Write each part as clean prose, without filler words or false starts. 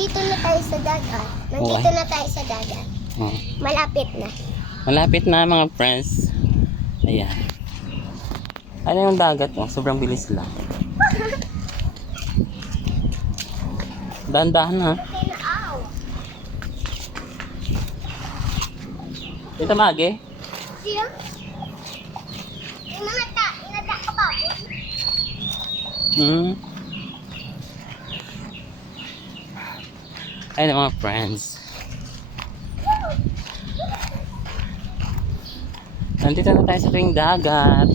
nandito na tayo sa dagat. Nandito na tayo sa dagat. Malapit na. Malapit na mga friends. Ayan. Ano yung dagat mo? Sobrang bilis lang. Dahan-dahan ha. Okay na, aw. Dito Mage. Siya? Yung mga inada ka ba? Ayun mga friends. Nandito na tayo sa tuwing dagat.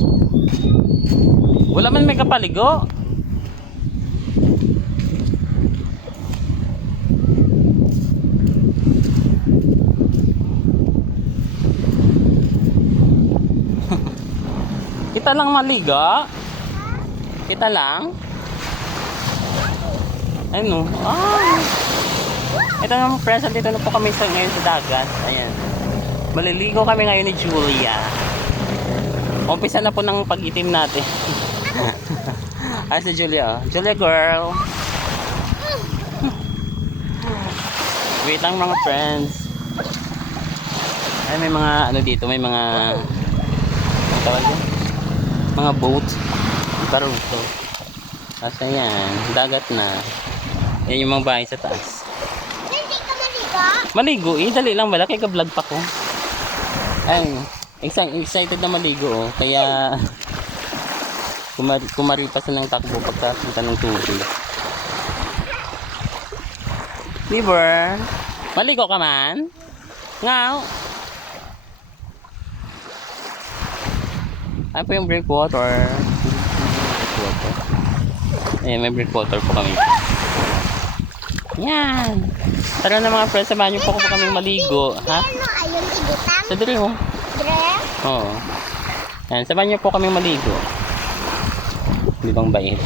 Wala man may kapaligo. Kita lang maligo. Kita lang. Ano? Ito naman friends, dito na po kami ngayon sa dagat. Ayan. Maliligo kami ngayon ni Julia. Umpisa na po ng pag-itim natin. Ay si Julia. Julia girl. Wait lang mga friends. Ay may mga ano dito, may mga ang tawag yun? Mga boat. Karuto. Kasi yan, dagat na. Yan yung mga bahay sa taas. Hindi ka maligo? Maligo eh, dali lang wala. Kaya ka-vlog pa ko. Ay, excited na maligo oh. Kaya kumaripas na ng takbo pagkapunta ng tubig. Liver, maligo ka man? Ngaw. Ay po yung breakwater. Ayan, may breakwater po kami. Yan. Tara na mga friends, samahan niyo po kami maligo. Ha? Ano, ayun, igutan? Sa dali oh. Dre? Oo. Yan, samahan niyo po kami maligo. Di bang bait?